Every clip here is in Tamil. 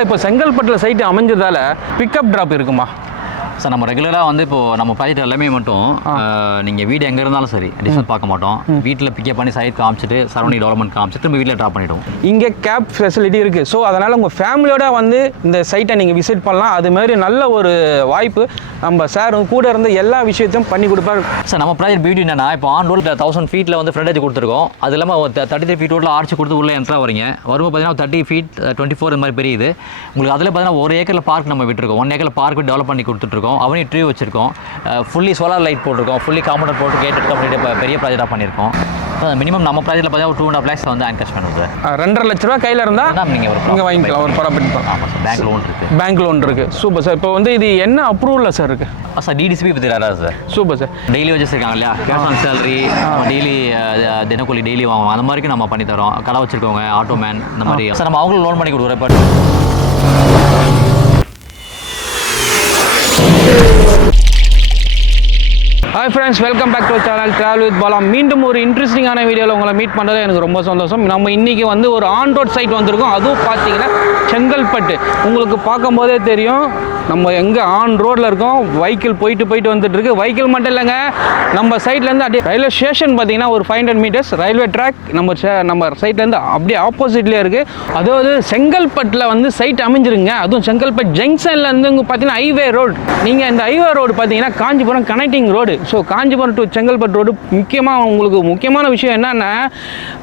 இப்போ செங்கல்பட்டில் சைட்டு அமைஞ்சதால பிக்கப் ட்ராப் இருக்குமா? சார் நம்ம ரெகுலராக வந்து இப்போது நம்ம ப்ராஜெக்ட் எல்லாமே மட்டும் நீங்கள் வீடு எங்கே இருந்தாலும் சரி டிஸ்டன்ஸ் பார்க்க மாட்டோம். வீட்டில் பிக்கப் பண்ணி சைட் காமிச்சிட்டு சரௌண்டிங் டெவலப்மெண்ட் காமிச்சிட்டு திரும்ப வீட்டில் ட்ராப் பண்ணிவிடுவோம். இங்கே கேப் ஃபெசிலிட்டி இருக்குது. ஸோ அதனால் உங்கள் ஃபேமிலியோட வந்து இந்த சைட்டை நீங்கள் விசிட் பண்ணலாம். அதுமாதிரி நல்ல ஒரு வாய்ப்பு நம்ம சார் கூட இருந்து எல்லா விஷயத்தையும் பண்ணி கொடுப்பாரு. சார் நம்ம ப்ராஜெக்ட் பியூட்டி என்னன்னா இப்போ ஆன் ரோட் 1000 ஃபீட்டில் வந்து ஃப்ரண்டேஜ் கொடுத்துருக்கோம். அது இல்லாமல் 33 ஃபீட் ரோட்டில் ஆர்ச்சி கொடுத்து உள்ளே என்ட்ரா வரீங்க. வரும்போது பார்த்தீங்கன்னா 30 ஃபீட் 24 இந்த மாதிரி பெரிய இது உங்களுக்கு. அதில் பார்த்தீங்கன்னா 1 ஏக்கரில் பார்க் நம்ம விட்டுருக்கோம். 1 ஏக்கரில் பார்க் டெவலப் பண்ணி கொடுத்துட்ருக்கோம். அவனி ட்ரீ வச்சிருக்கோம். ஃபுல்லி சோலார் லைட் போட்டிருக்கோம். ஃபுல்லி காம்பவுண்டர் போட்டு கேட்டட் கம்ப்ளீட் பெரிய ப்ராஜெக்டாக பண்ணியிருக்கோம். மினிமம் நம்ம ப்ராஜெக்ட்டில் பார்த்தா ஒரு 2.5 lakhs வந்து ஆன்கேஷ் பண்ணுவோம் சார். 2.5 லட்ச ரூபா கையில் இருந்தால் நீங்கள் வாங்கிக்கலாம். ஒரு ப்ராப்பர்ட்டி. ஆமாம் சார், பேங்க் லோன் இருக்குது. பேங்க் லோன் இருக்குது. Super sir. இப்போ வந்து இது என்ன அப்ரூவலில் சார் இருக்குது? சார் டிடிசிபி பற்றி தராது சார். Super sir. டெய்லி வச்சு இருக்காங்க இல்லையா, கேஷ் ஆன் சேலரி, டெய்லி தினக்கூலி டெய்லி வாங்குவோம். அந்த மாதிரிக்கு நம்ம பண்ணி தரோம். கடை வச்சிருக்கவங்க, ஆட்டோமேன் இந்த மாதிரி சார் நம்ம அவங்களுக்கு லோன் பண்ணி கொடுக்குறோம். இப்போ hi friends, welcome back to channel travel with Bala. மீண்டும் ஒரு இன்ட்ரெஸ்டிங்கான வீடியோவில் உங்களை மீட் பண்ணுறது எனக்கு ரொம்ப சந்தோஷம். நம்ம இன்றைக்கி வந்து ஒரு ஆன் ரோட் சைட் வந்திருக்கோம். அதுவும் பார்த்தீங்கன்னா செங்கல்பட்டு. உங்களுக்கு பார்க்கும்போதே தெரியும் நம்ம எங்கே ஆன் ரோட்டில் இருக்கோம். வெஹிக்கிள் போயிட்டு வந்துட்டுருக்கு. வெஹிக்கிள் மட்டும் இல்லைங்க, நம்ம சைட்லேருந்து அப்படியே ரயில்வே ஸ்டேஷன் பார்த்தீங்கன்னா ஒரு 500 மீட்டர்ஸ் ரயில்வே ட்ராக் நம்ம சைட்லேருந்து அப்படியே ஆப்போசிட்லேயே இருக்குது. அதாவது செங்கல்பட்டில் வந்து சைட் அமைஞ்சிருங்க. அதுவும் செங்கல்பட்டு ஜங்ஷன்லேருந்து இங்கே பார்த்தீங்கன்னா ஹைவே ரோடு. நீங்கள் இந்த ஹைவே ரோடு பார்த்தீங்கன்னா Kanchipuram connecting road. So Kanchipuram to Chengalpattu road உங்களுக்கு முக்கியமான விஷயம் என்னென்னா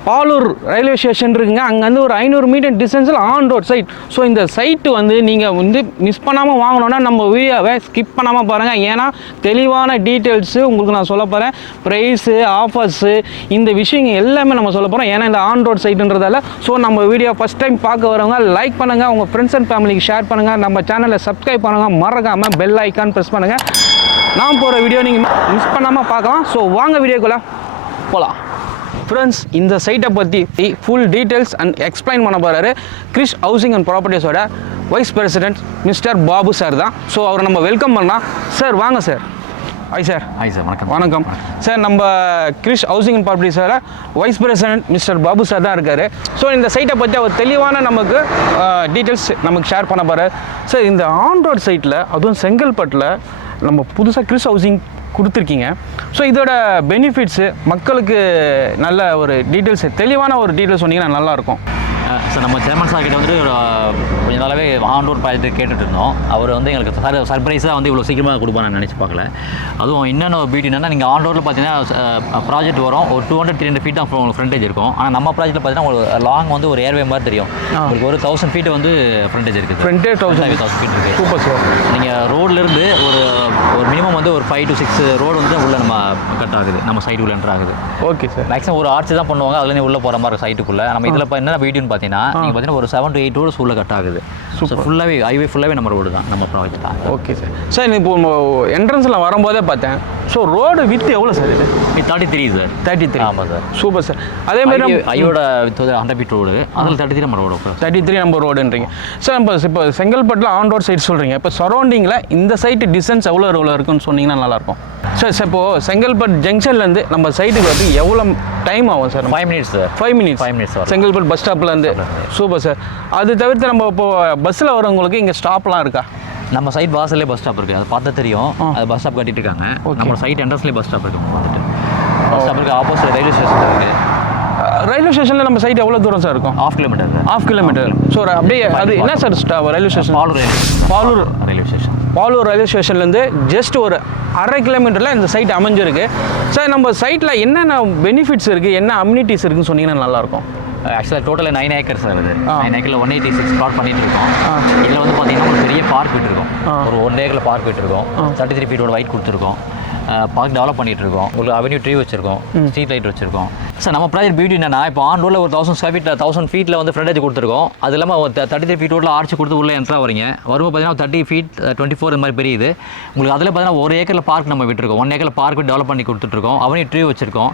பாலூர் ரயில்வே ஸ்டேஷன் இருக்குங்க. அங்கேருந்து ஒரு 500 மீட்டர் டிஸ்டன்ஸில் ஆன் ரோட் சைட். ஸோ இந்த சைட்டு வந்து நீங்கள் வந்து மிஸ் பண்ணாமல் வாங்கணுன்னா நம்ம வீடியோவை ஸ்கிப் பண்ணாமல் பாருங்கள். ஏன்னா தெளிவான டீட்டெயில்ஸு உங்களுக்கு நான் சொல்ல போகிறேன். ப்ரைஸு, ஆஃபர்ஸு, இந்த விஷயங்கள் எல்லாமே நம்ம சொல்ல போகிறோம். ஏன்னா இந்த ஆன் ரோட் சைட்டுன்றதால. ஸோ நம்ம வீடியோ ஃபஸ்ட் டைம் பார்க்க வரவங்க லைக் பண்ணுங்கள், உங்கள் ஃப்ரெண்ட்ஸ் அண்ட் ஃபேமிலிக்கு ஷேர் பண்ணுங்கள், நம்ம சேனலை சப்ஸ்கிரைப் பண்ணுங்கள், மறக்காமல் பெல் ஐக்கான் ப்ரெஸ் பண்ணுங்கள். நான் போகிற வீடியோ நீங்கள் மிஸ் பண்ணாமல் பார்க்கலாம். ஸோ வாங்க வீடியோக்குள்ளே போகலாம். ஃப்ரெண்ட்ஸ், இந்த சைட்டை பற்றி ஃபுல் டீட்டெயில்ஸ் அண்ட் எக்ஸ்பிளைன் பண்ண போகிறாரு கிறிஷ் ஹவுசிங் அண்ட் ப்ராப்பர்ட்டிஸோட vice president mister Babu sir தான். ஸோ அவரை நம்ம வெல்கம் பண்ணலாம். சார் வாங்க sir. Hi sir. Hi sir, வணக்கம். வணக்கம் சார். நம்ம கிறிஷ் ஹவுசிங் அண்ட் ப்ராப்பர்ட்டிஸோட vice president mister Babu sir தான் இருக்கார். ஸோ இந்த சைட்டை பற்றி அவர் தெளிவான நமக்கு டீட்டெயில்ஸ் நமக்கு ஷேர் பண்ண போகிறார். சார், இந்த ஆன் ரோட் சைட்டில் அதுவும் செங்கல்பட்டில் நம்ம புதுசாக கிறிஷ் ஹவுசிங் கொடுத்துருக்கீங்க. ஸோ இதோட பெனிஃபிட்ஸு மக்களுக்கு நல்ல ஒரு டீட்டெயில்ஸ், தெளிவான ஒரு டீட்டெயில்ஸ் சொன்னீங்கன்னா நல்லாயிருக்கும். சார், நம்ம சேர்மன் சார் கிட்ட வந்து கொஞ்ச நாளாகவே ஆன் ரோட் ப்ராஜெக்ட் கேட்டுட்டு இருந்தோம். அவர் வந்து எங்களுக்கு சர்ப்ரைஸாக வந்து இவ்வளோ சீக்கிரமாக கொடுப்பான்னு நான் நினச்சி பார்க்கல. அதுவும் இன்னொன்று பியூட்டி என்னென்னா, நீங்கள் ஆன் ரோட்டில் பார்த்தீங்கன்னா ப்ராஜெக்ட் வரும் ஒரு 200-300 ஃபீட் தான் உங்களுக்கு ஃப்ரண்டேஜ் இருக்கும். ஆனால் நம்ம ப்ராஜெக்ட்டில் பார்த்தீங்கன்னா ஒரு லாங் வந்து ஒரு ஏர்வே மாதிரி தெரியும். உங்களுக்கு ஒரு 1000 ஃபீட் வந்து ஃப்ரண்டேஜ் இருக்குது. 1000 ஃபீட் இருக்குது. Super sir. நீங்கள் ரோட்லேருந்து ஒரு மினிமம் வந்து ஒரு 5 to 6 ரோடு வந்து உள்ளே நம்ம கட் ஆகுது. நம்ம சைட்டு உள்ள என்ட்ரு ஆகுது. Okay sir. மேக்ஸிமம் ஒரு ஆர்ச்சி தான் பண்ணுவாங்க. அதில் உள்ளே போகிற மாதிரி சைட்டுக்குள்ளே. நம்ம இதில் என்ன வீடியோன்னு பார்த்தீங்கன்னா, நீங்கள் பார்த்தீங்கன்னா ஒரு 7 to 8 ரோடு உள்ள கட் ஆகுது. ஸோ ஃபுல்லாகவே ஹைவே ஃபுல்லாகவே நம்ம ரோடு தான் நம்ம ப்ராஜெக்ட் தான். Okay sir. சார், இப்போ என்ட்ரன்ஸில் வரும்போதே பார்த்தேன். ஸோ ரோடு வித் எவ்வளோ சார்? இது 33 சார். 33. ஆமாம் சார். Super sir. அதே மாதிரி ஐயோட வித் 100 ஃபீட் ரோடு, அதில் 33 நம்ம ரோடு. 33 நம்ம ரோடுன்றீங்க சார். இப்போ செங்கல்பட்டில் ஆன் ரோட் சைட் சொல்கிறீங்க. இப்போ சரௌண்டிங்கில் இந்த சைட்டு டிஸ்டன்ஸ் எவ்வளோ இருக்குன்னு சொன்னீங்கன்னா நல்லாயிருக்கும் சார். சார், இப்போது செங்கல்பட்டு ஜங்ஷன்லேருந்து நம்ம சைட்டுக்கு வந்து எவ்வளோ டைம் ஆகும் sir? 5 minutes sir. 5 minutes Chengalpattu bus ஸ்டாப்லேருந்து. Super sir. அது தவிர்த்து நம்ம இப்போது பஸ்ஸில் வரவங்களுக்கு இங்கே ஸ்டாப்லாம் இருக்கா? நம்ம சைட் வாசல்லே பஸ் ஸ்டாப் இருக்குது. அது பார்த்தா தெரியும். அது பஸ் ஸ்டாப் கட்டிட்டு இருக்காங்க. நம்ம சைட் என்ட்ரன்ஸ்லேயே பஸ் ஸ்டாப் இருக்குது. பார்த்துட்டு பஸ் ஸ்டாப் இருக்குது. ஆப்போசிட் ரயில்வே ஸ்டேஷன் இருக்குது. ரயில்வே ஸ்டேஷனில் நம்ம சைட் எவ்வளோ தூரம் சார் இருக்கும்? 1/2 kilometer. 1/2 kilometer. ஸோ அப்படியே அது என்ன sir railway station? Palur railway station. Palur railway ஸ்டேஷன்லேருந்து ஜஸ்ட் ஒரு 1/2 kilometerல இந்த சைட் அமைஞ்சிருக்கு. சார், நம்ம சைட்டில் என்னென்ன பெனிஃபிட்ஸ் இருக்குது, என்ன அம்யூனிட்டிஸ் இருக்குன்னு சொன்னீங்கன்னா நல்லாயிருக்கும். ஆக்சுவலாக டோட்டலாக 9 acres வருது. 9 acreல 186 ப்ளாட் பண்ணிட்டு இருக்கோம். இதில் வந்து பார்த்தீங்கன்னா ஒரு பெரிய பார்க் விட்டுருக்கோம். ஒரு 1 acre பார்க் விட்டுருக்கோம். 33 ஃபீட்டோட வைட் கொடுத்துருக்கோம். பார்க் டெவலப் பண்ணிட்டு இருக்கோம். உங்களுக்கு அவென்யூ ட்ரீ வச்சிருக்கோம். ஸ்ட்ரீட் லைட் வச்சிருக்கோம். சார், நம்ம ப்ராஜெக்ட் பியூட்டி என்னன்னா, இப்போ ஆன் ரோடில் ஒரு 1000 ஸ்கொயர் ஃபீட் 1000 ஃபீட்டில் வந்து ஃப்ரண்டேஜ் கொடுத்துருக்கோம். அது இல்லாமல் 33 ஃபீட் ரோட்டில் ஆர்ச்சி கொடுத்து உள்ளே என்ட்ரா வரீங்க. வரும்போது பார்த்தீங்கன்னா 30 ஃபீட் 24 இந்த மாதிரி பெரிய இது உங்களுக்கு. அதில் பார்த்தீங்கன்னா 1 ஏக்கரில் பார்க் நம்ம விட்டுருக்கோம். 1 ஏக்கரில் பார்க் டெவலப் பண்ணி கொடுத்துட்ருக்கோம். அவென்யூ ட்ரீ வச்சிருக்கோம்.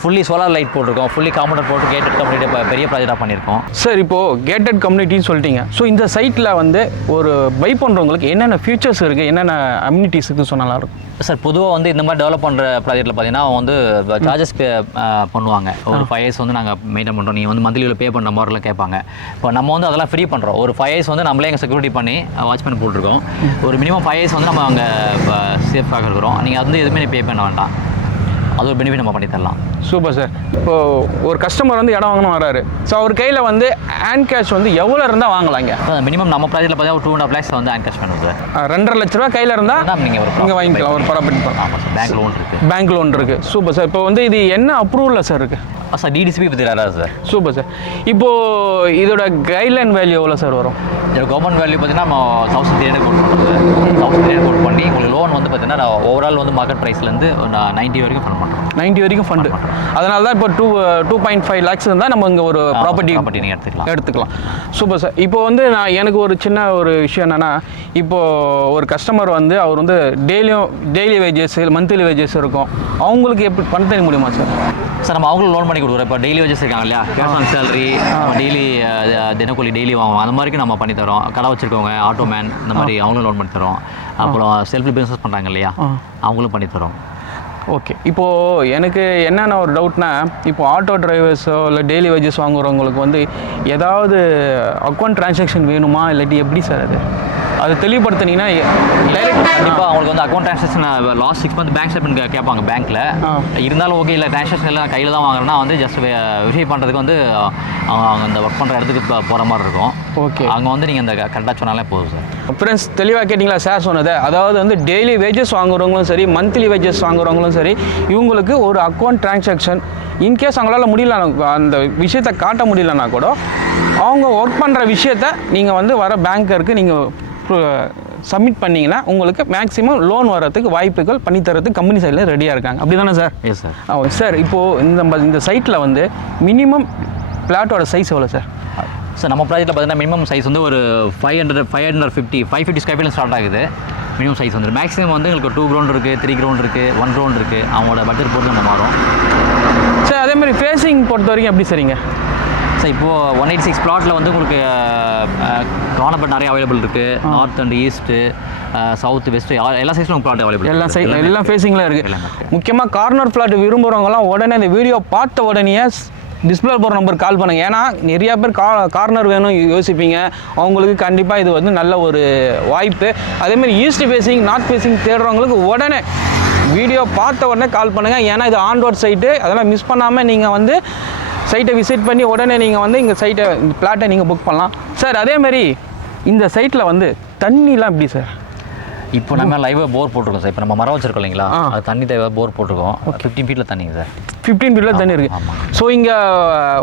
ஃபுல்லி சோலார் லைட் போட்டிருக்கோம். ஃபுல்லி காம்பவுண்டர் போட்டு கேட்டட் கம்ப்ளீட் பெரிய ப்ராஜெக்டாக பண்ணியிருக்கோம். சார், இப்போது கேட்டட் கம்யூனிட்டின்னு சொல்லிட்டீங்க. ஸோ இந்த சைட்டில் வந்து ஒரு பை பண்ணுறவங்களுக்கு என்னென்ன ஃபியூச்சர்ஸ் இருக்குது, என்னென்ன அம்யூனிட்டிஸ் இருக்குன்னு சொன்னாலும் இருக்கும்? சார் பொதுவாக வந்து இந்த மாதிரி டெவலப் பண்ணுற ப்ராஜெக்ட்டில் பார்த்தீங்கன்னா அவங்க வந்து சார்ஜஸ் பண்ணுவாங்க. ஒரு 5 இயர்ஸ் வந்து நாங்கள் மெயின்டைன் பண்ணுறோம், நீங்கள் வந்து மந்த்லியில் பே பண்ணுற மாதிரிலாம் கேட்பாங்க. இப்போ நம்ம வந்து அதெல்லாம் ஃப்ரீ பண்ணுறோம். ஒரு 5 இயர்ஸ் வந்து நம்மளே எங்கள் செக்யூரிட்டி பண்ணி வாட்ச்மேன் போட்டிருக்கோம். ஒரு மினிமம் 5 இயர்ஸ் வந்து நம்ம அங்கே சேஃபாக இருக்கிறோம். நீங்கள் வந்து எதுவுமே பே பண்ண வேண்டாம், அது ஒரு பெனிஃபிட் நம்ம பண்ணி தரலாம். Super sir. இப்போது ஒரு கஸ்டமர் வந்து இடம் வாங்கணும் வராரு, ஸோ அவர் கையில் வந்து ஹேண்ட் கேஷ் வந்து எவ்வளோ இருந்தால் வாங்கலாங்க? மினிமம் நம்ம ப்ராஜெக்ட்டில் பார்த்தா ஒரு 2.5 lakhs வந்து ஹேண்ட் கேஷ் பண்ணுவோம் சார். 2.5 லட்ச ரூபா கையில் இருந்தால் நீங்கள் வாங்கிக்கலாம் ஒரு ப்ராப்பர்ட்டி. ஆமாம் சார், பேங்க் லோன் இருக்குது. பேங்க் லோன் இருக்குது. Super sir. இப்போ வந்து இது என்ன அப்ரூவலில் சார் இருக்குது? சார் டிடிசிபி பற்றி வராது சார். Super sir. இப்போது இதோட கைட்லைன் வேல்யூ எவ்வளோ சார் வரும்? இதோட கவர்மெண்ட் வேல்யூ பார்த்தீங்கன்னா நம்ம 1300 கோட் பண்ணுறது. 1300 கோட் பண்ணி உங்களுக்கு லோன் வந்து பார்த்தீங்கன்னா ஓவரால் வந்து மார்க்கெட் ப்ரைஸ்லேருந்து 90 வரைக்கும் ஃபண்ட் பண்ணுறோம். 90 வரைக்கும் ஃபண்டு. அதனால தான் இப்போ 2.5 lakhs இருந்தால் நம்ம இங்கே ஒரு ப்ராப்பர்ட்டி நீங்கள் எடுத்துக்கலாம். Super sir. இப்போ வந்து எனக்கு ஒரு சின்ன ஒரு விஷயம் என்னென்னா, இப்போது ஒரு கஸ்டமர் வந்து அவர் வந்து டெய்லி வேஜஸ் மந்த்லி வேஜஸ் இருக்கும், அவங்களுக்கு எப்படி பண்ண தெரிய முடியுமா சார்? சார் நம்ம அவங்களும் லோன் பண்ணி கொடுக்குறோம். இப்போ டெய்லி வேஜஸ் இருக்காங்க இல்லையா, கேஷ் ஆன் சேலரி, டெய்லி தினக்கூலி டெய்லி வாங்குவோம், அந்த மாதிரி நம்ம பண்ணி தரோம். கடை வச்சுருக்கவங்க, ஆட்டோமேன், இந்த மாதிரி அவங்களும் லோன் பண்ணி தரோம். அப்புறம் செல்ஃப் பிஸ்னஸ் பண்ணுறாங்க இல்லையா, அவங்களும் பண்ணி தரோம். ஓகே. இப்போது எனக்கு என்னென்ன ஒரு டவுட்னா, இப்போ ஆட்டோ டிரைவர்ஸோ இல்லை டெய்லி வேஜஸ் வாங்குறவங்களுக்கு வந்து ஏதாவது அக்கௌண்ட் ட்ரான்சாக்ஷன் வேணுமா, இல்லாட்டி எப்படி சார் அது தெளிவுபடுத்தினீங்கன்னா டைரெக்ட் கண்டிப்பாக அவங்களுக்கு வந்து account transaction last 6 month bank statement கேட்பாங்க பேங்க்கில். இருந்தாலும் ஓகே, இல்லை ட்ரான்சாக்ஷன் எல்லாம் கையில் தான் வாங்குறேன்னா வந்து ஜஸ்ட் வெரிஃபை பண்ணுறதுக்கு வந்து அவங்க அந்த ஒர்க் பண்ணுற இடத்துக்கு போகிற மாதிரி இருக்கும். ஓகே. அங்கே வந்து நீங்கள் அந்த கரெக்டாக சொன்னாலே போதும் சார். ஃப்ரெண்ட்ஸ், தெளிவாக கேட்டிங்களா சார் சொன்னதை? அதாவது வந்து டெய்லி வேஜஸ் வாங்குறவங்களும் சரி, மந்த்லி வேஜஸ் வாங்குறவங்களும் சரி, இவங்களுக்கு ஒரு அக்கௌண்ட் ட்ரான்சாக்ஷன் இன்கேஸ் அவங்களால முடியல, அந்த விஷயத்தை காட்ட முடியலன்னா கூட அவங்க ஒர்க் பண்ணுற விஷயத்த நீங்கள் வந்து வர பேங்கருக்கு நீங்கள் சப்மிட் பண்ணிங்கன்னா உங்களுக்கு மேக்ஸிமம் லோன் வரதுக்கு வாய்ப்புகள் பண்ணித்தரதுக்கு கம்பெனி சைடில் ரெடியாக இருக்காங்க. அப்படி தானே சார்? Yes sir. சார், இப்போது இந்த சைட்டில் வந்து மினிமம் பிளாட்டோட சைஸ் எவ்வளோ சார்? சார் நம்ம ப்ராஜெக்ட்டில் பார்த்தீங்கன்னா மினிமம் சைஸ் வந்து ஒரு 550 ஸ்கொயர் ஃபீட் ஸ்டார்ட் ஆகுது. மினிமம் சைஸ் வந்து மேக்ஸிமம் வந்து உங்களுக்கு 2 ground இருக்குது, 3 ground இருக்குது, 1 ground இருக்குது. அவங்களோட பட்ஜெட் பொறுத்து நம்ம மாறும் சார். அதேமாதிரி ஃபேஸிங் பொறுத்த வரைக்கும் எப்படி சரிங்க சார்? இப்போது 186 பிளாட்டில் வந்து உங்களுக்கு கார்னர் நிறைய அவைலபிள் இருக்குது. North and east, south, west, எல்லா சைஸ்லும் பிளாட் அவைலபிள். எல்லாம் ஃபேஸிங்கில் இருக்குது. முக்கியமாக கார்னர் பிளாட் விரும்புகிறவங்களாம் உடனே இந்த வீடியோ பார்த்த உடனே டிஸ்பிளே போகிற நம்பர் கால் பண்ணுங்கள். ஏன்னா நிறைய பேர் கார்னர் வேணும் யோசிப்பீங்க, அவங்களுக்கு கண்டிப்பாக இது வந்து நல்ல ஒரு வாய்ப்பு. அதேமாதிரி ஈஸ்ட் ஃபேஸிங், நார்த் ஃபேஸிங் தேடுறவங்களுக்கு உடனே வீடியோ பார்த்த உடனே கால் பண்ணுங்கள். ஏன்னா இது ஆன்ரோட் சைட்டு, அதெல்லாம் மிஸ் பண்ணாமல் நீங்கள் வந்து சைட்டை விசிட் பண்ணி உடனே நீங்கள் வந்து இங்கே இந்த பிளாட்டை நீங்கள் புக் பண்ணலாம் சார். அதேமாதிரி இந்த சைட்டில் வந்து தண்ணிலாம் எப்படி சார்? இப்போ நம்ம லைவாக போர் போட்டிருக்கோம் சார். இப்போ நம்ம மரம் வச்சிருக்கோம் இல்லைங்களா, அது தண்ணி தேவை போர் போட்டிருக்கோம். 15 ஃபீட்டில் தண்ணிங்க சார். 15 ஃபீட்டில் தண்ணி இருக்குது. ஸோ இங்கே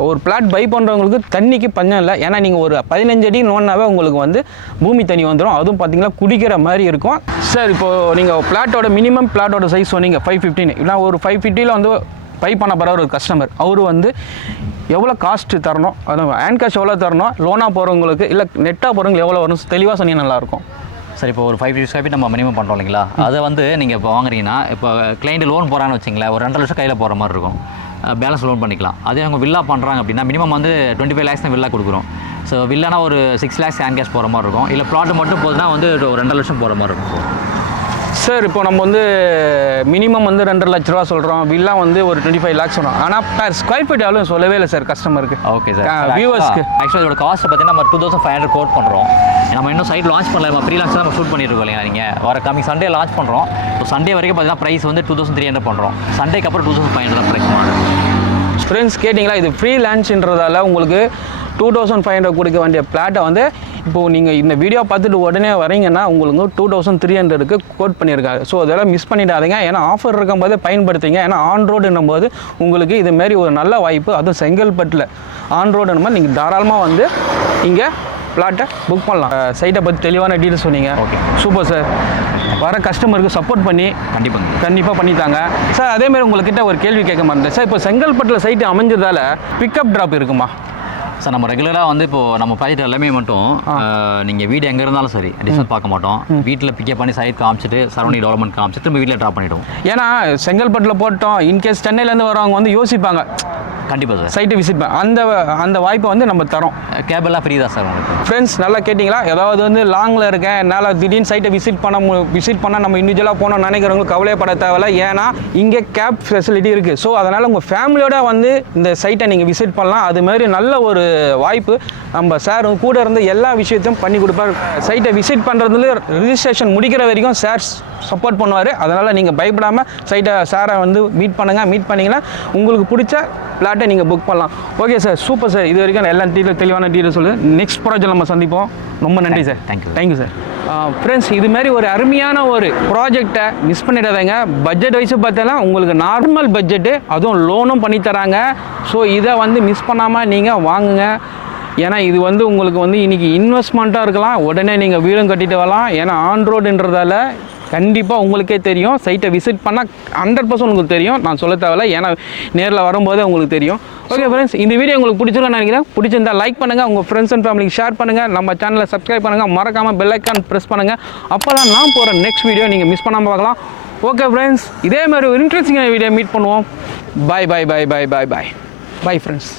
ஒரு பிளாட் பை பண்ணுறவங்களுக்கு தண்ணிக்கு பஞ்சம் இல்லை. ஏன்னா நீங்கள் ஒரு 15 அடி நோன்னாவே உங்களுக்கு வந்து பூமி தண்ணி வந்துடும். அதுவும் பார்த்தீங்கன்னா குடிக்கிற மாதிரி இருக்கும் சார். இப்போது நீங்கள் பிளாட்டோட மினிமம் பிளாட்டோட சைஸ் சொன்னீங்க 515. இல்லை ஒரு 550 வந்து பை பண்ண போகிற ஒரு கஸ்டமர், அவர் வந்து எவ்வளோ காஸ்ட்டு தரணும், அதுவும் ஹேண்ட் கேஷ் எவ்வளோ தரணும், லோனாக போகிறவங்களுக்கு இல்லை நெட்டாக போகிறவங்களுக்கு எவ்வளோ வரும், தெளிவாக சொன்னீங்கன்னா நல்லாயிருக்கும் சார். இப்போ ஒரு 5 ஸ்கொயர் ஃபீட் நம்ம மினிமம் பண்ணுறோம் இல்லைங்களா, அதை வந்து நீங்கள் இப்போ வாங்குறீங்கன்னா, இப்போ கிளைண்ட் லோன் போகிறான்னு வச்சிங்களேன், ஒரு 2 லட்சம் கையில் போகிற மாதிரி இருக்கும். பேலன்ஸ் லோன் பண்ணிக்கலாம். அதே அவங்க வில்லா பண்ணுறாங்க அப்படின்னா மினிமம் வந்து 25 lakhs தான் வில்லா கொடுக்குறோம். ஸோ வில்லானா ஒரு 6 lakhs ஹேண்ட் கேஷ் போகிற மாதிரி இருக்கும். இல்லை பிளாட் மட்டும் போதுன்னா வந்து ஒரு 2 லட்சம் போகிற மாதிரி இருக்கும் சார். இப்போ நம்ம வந்து மினிமம் வந்து 2.5 லட்ச ரூபா சொல்கிறோம், வில்லா வந்து ஒரு 25 lakhs வரும். ஆனால் per ஸ்கொயர் ஃபீட் எவ்வளோ சொல்லவே இல்லை சார் கஸ்டமருக்கு. Okay sir. வியூவர்ஸ்க்கு ஆக்சுவலாக இதோட காஸ்ட் பார்த்தீங்கன்னா நம்ம 2500 கோட் பண்ணுறோம். நம்ம இன்னும் சைட் லான்ச் பண்ணல, நம்ம ப்ரீ லான்ச் தான் நம்ம ஷூட் பண்ணிட்டு இருக்கோம் இல்லையா. நீங்கள் வர கமிங் சண்டே லான்ச் பண்ணுறோம். ஸோ சண்டே வரைக்கும் பார்த்தீங்கன்னா ப்ரைஸ் வந்து 2300 பண்ணுறோம். சண்டேக்கு அப்புறம் 2500 தான் ப்ரைஸ் மாறும். ஃப்ரெண்ட்ஸ், கேட்டிங்களா? இது ஃப்ரீ லான்ச்ன்றதால உங்களுக்கு 2500 கொடுக்க வேண்டிய பிளாட்டை வந்து இப்போது நீங்கள் இந்த வீடியோ பார்த்துட்டு உடனே வரீங்கன்னா உங்களுக்கு 2300க்கு கோட் பண்ணியிருக்காரு. ஸோ அதெல்லாம் மிஸ் பண்ணிடாதீங்க. ஏன்னா ஆஃபர் இருக்கும்போது பயன்படுத்திங்க. ஏன்னா ஆன் ரோடுன்னும் போது உங்களுக்கு இதுமாரி ஒரு நல்ல வாய்ப்பு, அதுவும் செங்கல்பட்டில் ஆன் ரோடுன்னும் போது நீங்கள் தாராளமாக வந்து இங்கே பிளாட்டை புக் பண்ணலாம். சைட்டை பற்றி தெளிவான டீட்டெயில்ஸ் சொன்னீங்க. Okay, super sir. வர கஸ்டமருக்கு சப்போர்ட் பண்ணி கண்டிப்பாக பண்ணித்தாங்க சார். அதேமாதிரி உங்கள்கிட்ட ஒரு கேள்வி கேட்க மாட்டேன் சார். இப்போ செங்கல்பட்டில் சைட்டு அமைஞ்சதால் பிக்கப் ட்ராப் இருக்குமா சார்? நம்ம ரெகுலராக வந்து இப்போது நம்ம ப்ராஜெக்ட் எல்லாமே மட்டும் நீங்கள் வீடு எங்கே இருந்தாலும் சரி டிஸ்டன்ஸ் பார்க்க மாட்டோம். வீட்டில் பிக்கப் பண்ணி சைட் காமிச்சிட்டு சரௌண்டிங் டெவலப்மெண்ட் காமிச்சிட்டு திரும்ப வீட்டில் ட்ராப் பண்ணிவிடுவோம். ஏன்னா செங்கல்பட்டில் போட்டோம், இன்கேஸ் சென்னையிலேருந்து வரவங்க வந்து யோசிப்பாங்க, கண்டிப்பாக சார். சைட்டை விசிட் அந்த வாய்ப்பை வந்து நம்ம தரோம். கேபெல்லாம் ஃப்ரீ தான் சார் உங்களுக்கு. ஃப்ரெண்ட்ஸ் நல்லா கேட்டிங்களா? ஏதாவது வந்து லாங்கில் இருக்கேன், என்னால் திடீர்னு சைட்டை விசிட் பண்ண நம்ம இண்டிவிஜுவலாக போனோம்னு நினைக்கிறவங்களுக்கு கவலைப்பட தேவையில்ல. ஏன்னா இங்கே கேப் ஃபெசிலிட்டி இருக்குது. ஸோ அதனால் உங்கள் ஃபேமிலியோட வந்து இந்த சைட்டை நீங்கள் விசிட் பண்ணலாம். அதுமாதிரி நல்ல ஒரு வாய்ப்பு நம்ம சார் கூட இருந்து எல்லா விஷயத்தையும் பண்ணி கொடுப்பார். சைட்டை விசிட் பண்ணுறதுல ரிஜிஸ்ட்ரேஷன் முடிக்கிற வரைக்கும் சார் சப்போர்ட் பண்ணுவார். அதனால் நீங்கள் பயப்படாமல் சாரை வந்து மீட் பண்ணிங்கன்னா உங்களுக்கு பிடிச்ச பிளாட்டை நீங்கள் புக் பண்ணலாம். Okay sir, super sir. இது வரைக்கும் எல்லா தெளிவான டீட்டெயில் சொல்லு. நெக்ஸ்ட் ப்ராஜெக்ட் நம்ம சந்திப்போம். ரொம்ப நன்றி சார். Thank you sir. ஃப்ரெண்ட்ஸ், இதுமாரி ஒரு அருமையான ஒரு ப்ராஜெக்டை மிஸ் பண்ணிடாதீங்க. பட்ஜெட் வைஸ் பார்த்தா உங்களுக்கு நார்மல் பட்ஜெட்டு, அதுவும் லோனும் பண்ணித்தராங்க. ஸோ இதை வந்து மிஸ் பண்ணாமல் நீங்கள் வாங்குங்க. ஏன்னா இது வந்து உங்களுக்கு வந்து இன்றைக்கி இன்வெஸ்ட்மெண்ட்டாக இருக்கலாம். உடனே நீங்கள் வீடும் கட்டிட்டு வரலாம். ஏன்னா ஆன் ரோடுன்றதால கண்டிப்பாக உங்களுக்கே தெரியும். சைட்டை விசிட் பண்ணால் 100% உங்களுக்கு தெரியும். நான் சொல்ல தேவையில்ல, ஏன்னா நேரில் வரும்போதே உங்களுக்கு தெரியும். ஓகே ஃப்ரெண்ட்ஸ், இந்த வீடியோ உங்களுக்கு பிடிச்சிருக்குன்னு நினைக்கிறேன். பிடிச்சிருந்தா லைக் பண்ணுங்கள், உங்கள் ஃப்ரெண்ட்ஸ் அண்ட் ஃபேமிலிக்கு ஷேர் பண்ணுங்கள், நம்ம சேனலை சப்ஸ்கிரைப் பண்ணுங்கள், மறக்காமல் பெல் ஐக்கான் ப்ரெஸ் பண்ணுங்கள். அப்போ தான் நான் போகிற நெக்ஸ்ட் வீடியோ நீங்கள் மிஸ் பண்ணாமல் பார்க்கலாம். ஓகே ஃப்ரெண்ட்ஸ், இதே மாதிரி ஒரு இன்ட்ரெஸ்டிங்கான வீடியோ மீட் பண்ணுவோம். பாய் பாய் பாய் பாய் பாய் பாய் பாய் ஃப்ரெண்ட்ஸ்.